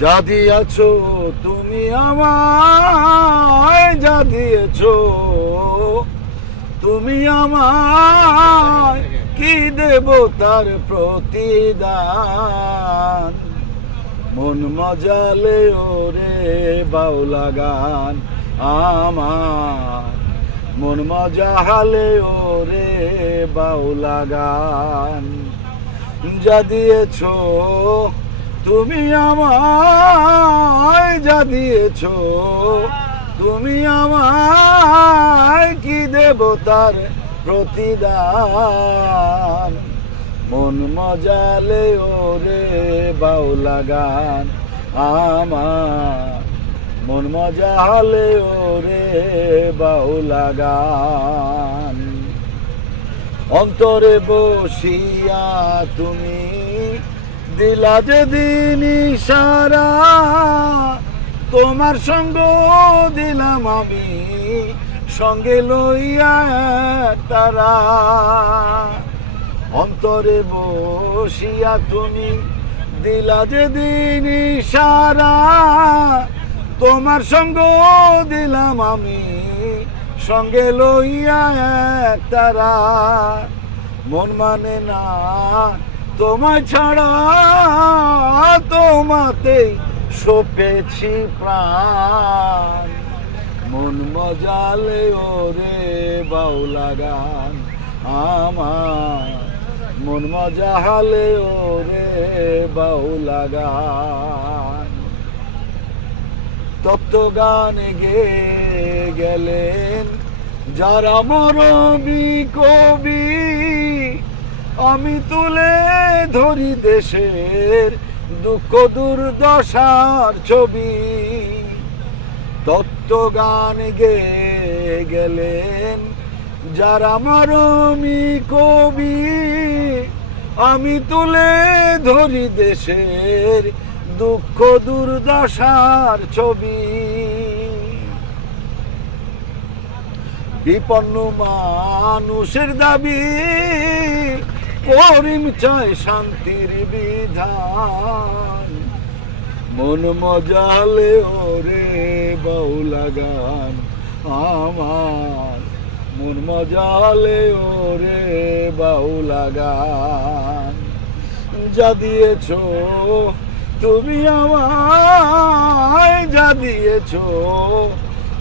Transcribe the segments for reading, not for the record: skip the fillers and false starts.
যা দিয়েছো তুমি আমায়, যা দিয়েছো তুমি আমায়, কি দেব তার প্রতিদান। মন মজালে ওরে বাউলা গান আমার, মন মজা হালে ওরে বাউলা গান। যা দিয়েছো তুমি আমায়, যা দিয়েছো তুমি আমায়, কি দেব তার প্রতিদান। মন মজালে ওরে বাউলা গান আমার, মন মজালে ওরে বাউলা গান। অন্তরে বসিয়া তুমি দিলা যেদিন ইশারা, তোমার সঙ্গ দিলাম আমি সঙ্গে লইয়া তারা। অন্তরে বসিয়া তুমি দিলা যেদিন ইশারা, তোমার সঙ্গ দিলাম আমি সঙ্গে লইয়া তারা। মন মানে না তোমায় ছাড়া, তোমাতেই সপেছি প্রাণ। মন মজালে ওরে বাউলা গান আমার, মন মজা হালে ওরে বাউলা গান। তপ্ত গানে গে গেলেন যারা মরবি কবি, আমি তুলে ধরি দেশের দুঃখ দুর্দশার ছবি। তত্ত্ব গান গে গেলেন যারা মরমি কবি, আমি তুলে ধরি দেশের দুঃখ দুর্দশার ছবি। বিপন্ন মানুষের দাবি করিম চায় শান্তির বিধান। মন মজালে ওরে বাউলা গান আমার, মন মজালে ওরে বাউলা গান। যা দিয়েছো তুমি আমায়, যা দিয়েছো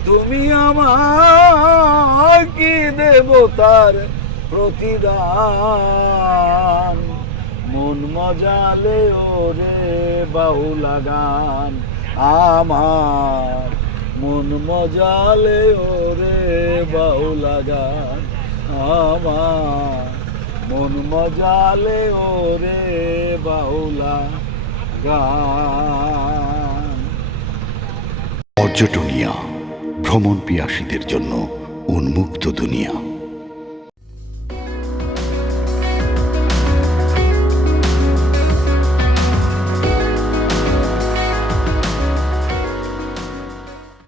তুমি আমায়, কি দেব তার প্রতিদান। মন মজালে ওরে বাউলা গান আমার, মন মজালে ওরে বাউলা গান আমার, মন মজালে ওরে বাউলা গান। পর্যটনিয়া ভ্রমণ পিয়াসীদের জন্য উন্মুক্ত দুনিয়া।